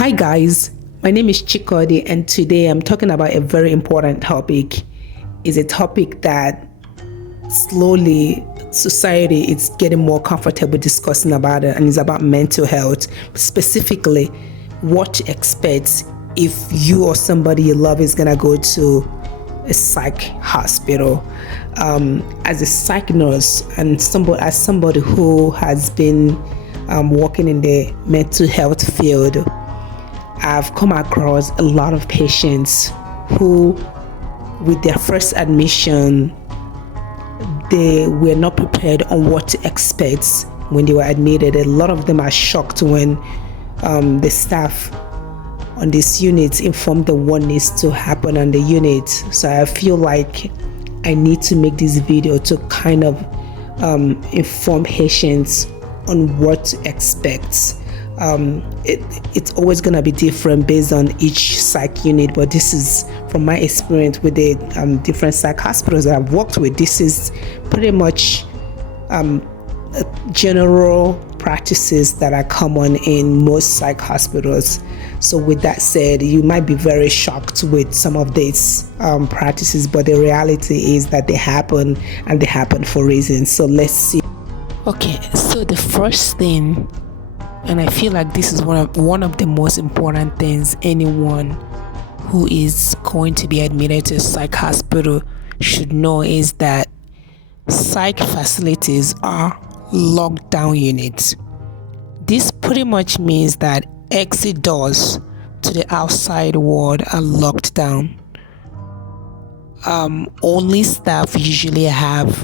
Hi guys, my name is Chikodi and today I'm talking about a very important topic. It's a topic that slowly society is getting more comfortable discussing about it, and it's about mental health, specifically what to expect if you or somebody you love is gonna go to a psych hospital. As a psych nurse and as somebody who has been working in the mental health field, I've come across a lot of patients who, with their first admission, they were not prepared on what to expect when they were admitted. A lot of them are shocked when the staff on this unit informed them what needs to happen on the unit. So I feel like I need to make this video to kind of inform patients on what to expect. It's always going to be different based on each psych unit, but this is from my experience with the different psych hospitals that I've worked with. This is pretty much general practices that are common in most psych hospitals. So with that said, you might be very shocked with some of these practices, but the reality is that they happen, and they happen for reasons. So let's see. Okay, so the first thing, and I feel like this is one of the most important things anyone who is going to be admitted to a psych hospital should know, is that psych facilities are locked down units. This pretty much means that exit doors to the outside world are locked down. Only staff usually have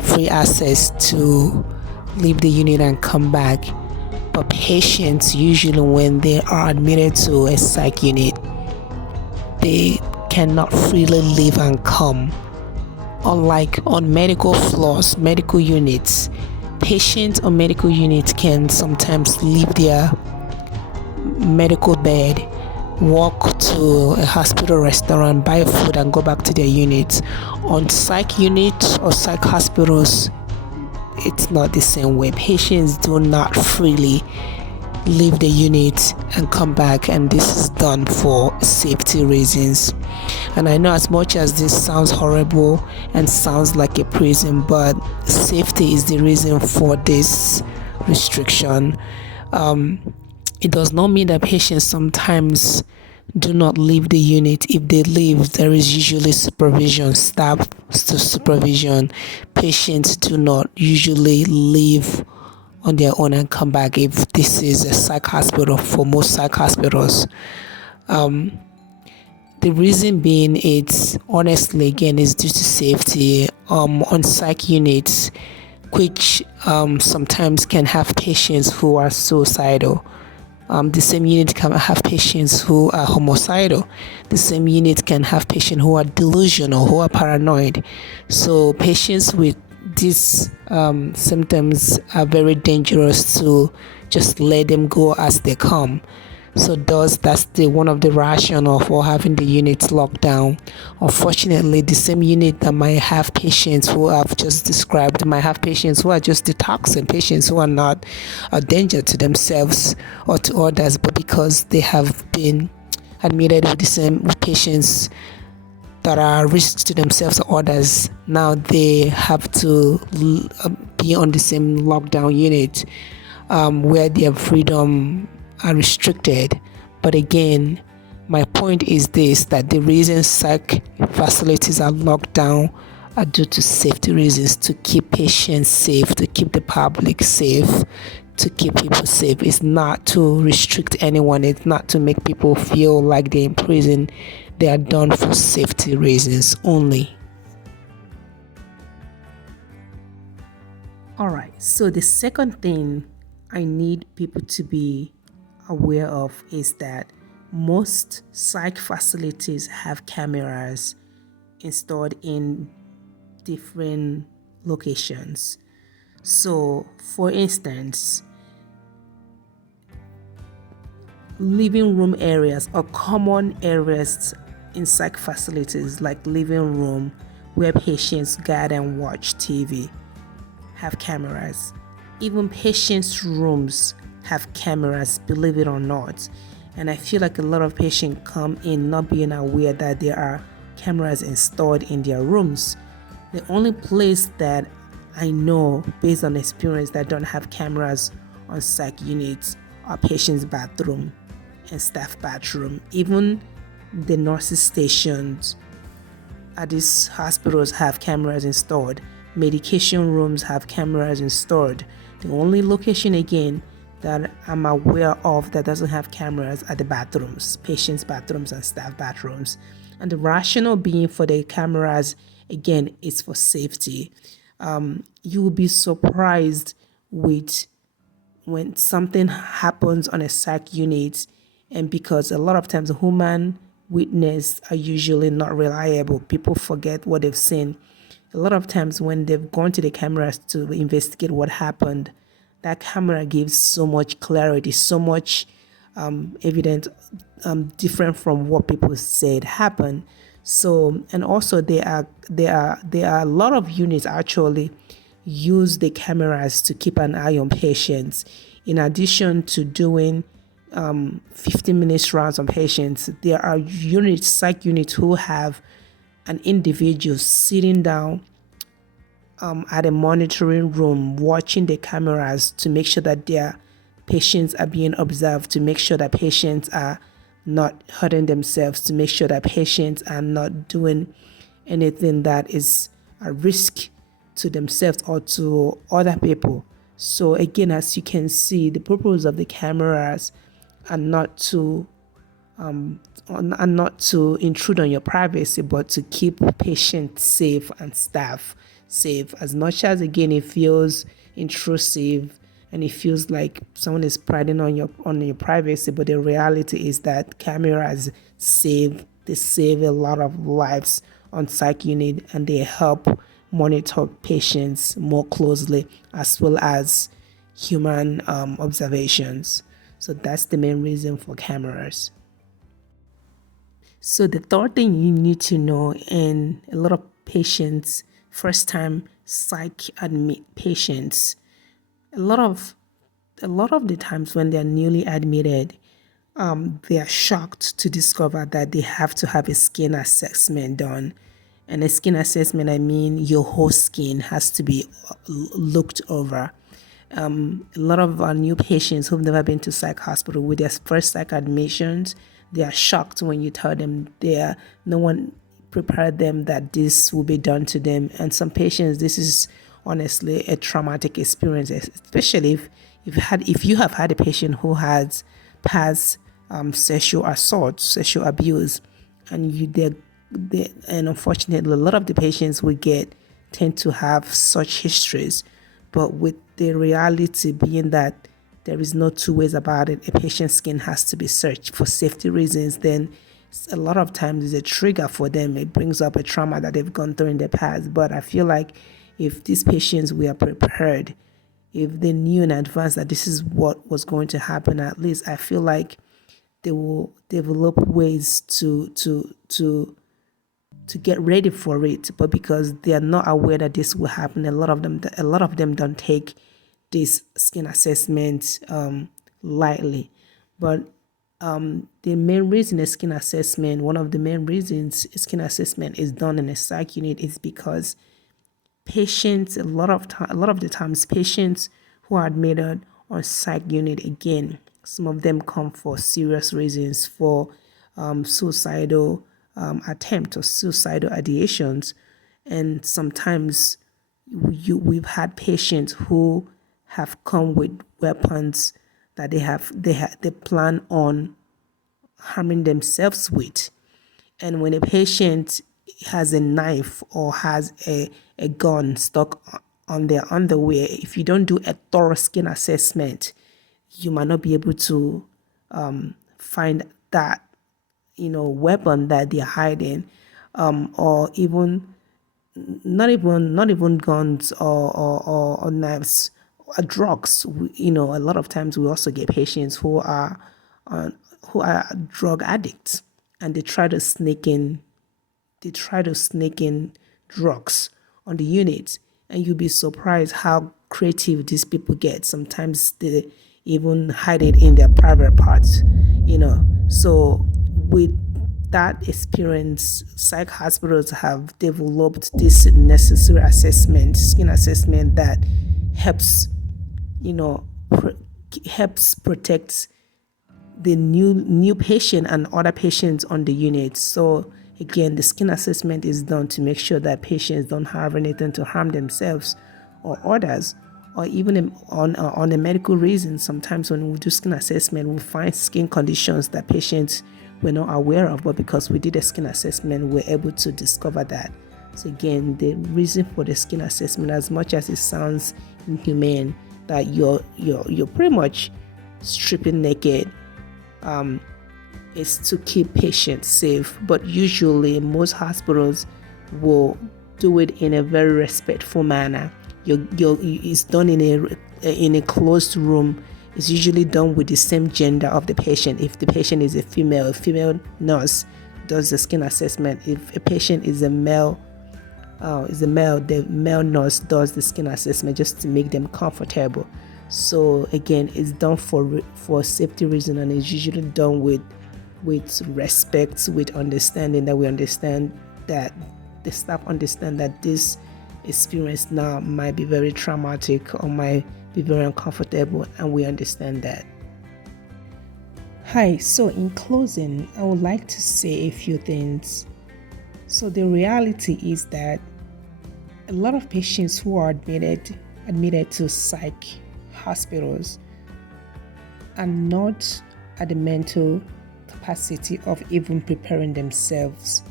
free access to leave the unit and come back. But patients, usually when they are admitted to a psych unit, they cannot freely leave and come. Unlike on medical floors, medical units, patients on medical units can sometimes leave their medical bed, walk to a hospital restaurant, buy food and go back to their units. On psych units or psych hospitals, it's not the same way. Patients do not freely leave the unit and come back, and this is done for safety reasons. And I know, as much as this sounds horrible and sounds like a prison, but safety is the reason for this restriction. It does not mean that patients sometimes do not leave the unit. If they leave, there is usually supervision, staff to supervision. Patients do not usually leave on their own and come back if this is a psych hospital. For most psych hospitals, the reason being, it's honestly, again, is due to safety. On psych units, which sometimes can have patients who are suicidal. The same unit can have patients who are homicidal. The same unit can have patients who are delusional, who are paranoid. So patients with these symptoms are very dangerous to just let them go as they come. So that's one of the rationale for having the units locked down. Unfortunately, the same unit that might have patients who I've just described might have patients who are just detoxing, patients who are not a danger to themselves or to others, but because they have been admitted with the same patients that are risks to themselves or others, now they have to be on the same lockdown unit where their freedom are restricted. But again, my point is this, that the reason psych facilities are locked down are due to safety reasons, to keep patients safe, to keep the public safe, to keep people safe. It's not to restrict anyone. It's not to make people feel like they're in prison. They are done for safety reasons only. All right, so the second thing I need people to be aware of is that most psych facilities have cameras installed in different locations. So, for instance, living room areas or common areas in psych facilities, like living room where patients gather and watch TV, have cameras. Even patients' rooms have cameras, believe it or not. And I feel like a lot of patients come in not being aware that there are cameras installed in their rooms. The only place that I know, based on experience, that don't have cameras on psych units are patients' bathroom and staff bathroom. Even the nurses' stations at these hospitals have cameras installed. Medication rooms have cameras installed. The only location, again, that I'm aware of that doesn't have cameras are the bathrooms, patients' bathrooms and staff bathrooms. And the rationale being for the cameras, again, is for safety. You will be surprised with when something happens on a psych unit, and because a lot of times human witness are usually not reliable, people forget what they've seen. A lot of times when they've gone to the cameras to investigate what happened, that camera gives so much clarity, so much evidence, different from what people said happened. So, and also there are a lot of units actually use the cameras to keep an eye on patients. In addition to doing 15 minutes rounds on patients, there are units, psych units, who have an individual sitting down at a monitoring room watching the cameras to make sure that their patients are being observed, to make sure that patients are not hurting themselves, to make sure that patients are not doing anything that is a risk to themselves or to other people. So again, as you can see, the purpose of the cameras are not to intrude on your privacy, but to keep patients safe and staff safe. As much as, again, it feels intrusive and it feels like someone is prying on your privacy, but the reality is that cameras save a lot of lives on psych unit, and they help monitor patients more closely, as well as human observations. So that's the main reason for cameras. So the third thing you need to know, and a lot of patients, first time psych admit patients, a lot of the times when they're newly admitted, they are shocked to discover that they have to have a skin assessment done. And a skin assessment, I mean your whole skin has to be looked over. A lot of our new patients who've never been to psych hospital with their first psych admissions, they are shocked when you tell them no one prepared them that this will be done to them. And some patients, this is honestly a traumatic experience, especially if you have had a patient who has past sexual assault, sexual abuse, and and unfortunately a lot of the patients we get tend to have such histories. But with the reality being that there is no two ways about it, a patient's skin has to be searched for safety reasons, then a lot of times it's a trigger for them. It brings up a trauma that they've gone through in the past. But I feel like if these patients were prepared, if they knew in advance that this is what was going to happen, at least I feel like they will develop ways to get ready for it. But because they are not aware that this will happen, a lot of them don't take this skin assessment lightly. But the main reason one of the main reasons a skin assessment is done in a psych unit is because patients, a lot of the times, patients who are admitted on psych unit, again, some of them come for serious reasons, for suicidal attempt or suicidal ideations. And sometimes we've had patients who have come with weapons that they plan on harming themselves with. And when a patient has a knife or has a gun stuck on their underwear, if you don't do a thorough skin assessment, you might not be able to find that weapon that they're hiding, or even not even guns or knives or drugs. A lot of times we also get patients who are drug addicts, and they try to sneak in drugs on the unit, and you'll be surprised how creative these people get. Sometimes even hide it in their private parts, So with that experience, psych hospitals have developed this necessary assessment, skin assessment, that helps, you know, helps protect the new patient and other patients on the unit. So again, the skin assessment is done to make sure that patients don't have anything to harm themselves or others, or even on a medical reason. Sometimes when we do skin assessment, we find skin conditions that patients were not aware of, but because we did a skin assessment, we're able to discover that. So again, the reason for the skin assessment, as much as it sounds inhumane, that you're pretty much stripping naked, is to keep patients safe. But usually most hospitals will do it in a very respectful manner. It's done in a closed room. It's usually done with the same gender of the patient. If the patient is a female nurse does the skin assessment. If a patient is a male, the male nurse does the skin assessment, just to make them comfortable. So again, it's done for safety reason, and it's usually done with respect, with understanding, that we understand that the staff understand that this experience now might be very traumatic or might be very uncomfortable, and we understand that. Hi, so in closing, I would like to say a few things. So the reality is that a lot of patients who are admitted to psych hospitals are not at the mental capacity of even preparing themselves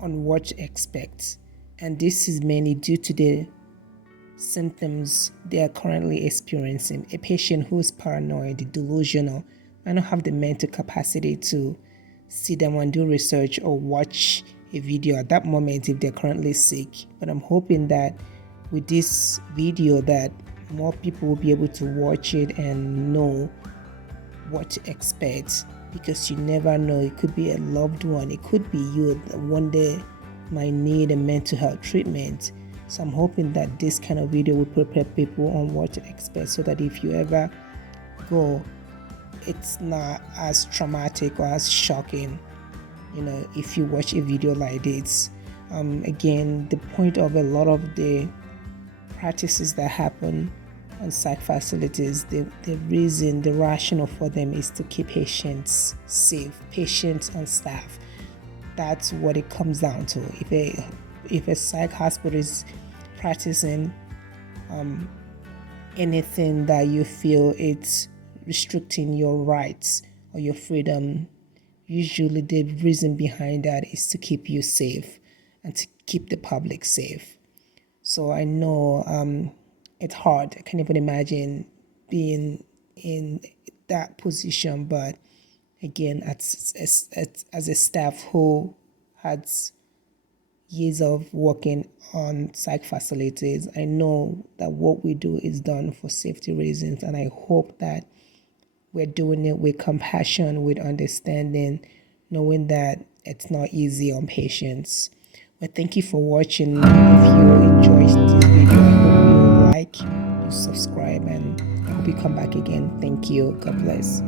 on what to expect. And this is mainly due to the symptoms they are currently experiencing. A patient who's paranoid, delusional, might not have the mental capacity to sit down and do research or watch a video at that moment if they're currently sick. But I'm hoping that with this video that more people will be able to watch it and know what to expect, because you never know. It could be a loved one, it could be you that one day might need a mental health treatment. So I'm hoping that this kind of video will prepare people on what to expect, so that if you ever go, it's not as traumatic or as shocking, if you watch a video like this. Again, the point of a lot of the practices that happen on psych facilities, the reason, the rationale for them is to keep patients safe, patients and staff. That's what it comes down to. If a psych hospital is practicing anything that you feel it's restricting your rights or your freedom, usually the reason behind that is to keep you safe and to keep the public safe. So I know it's hard. I can't even imagine being in that position. But again, as a staff who has years of working on psych facilities, I know that what we do is done for safety reasons, and I hope that we're doing it with compassion, with understanding, knowing that it's not easy on patients. But thank you for watching. If you enjoyed this video, I hope you like, you subscribe, and I hope you come back again. Thank you. God bless.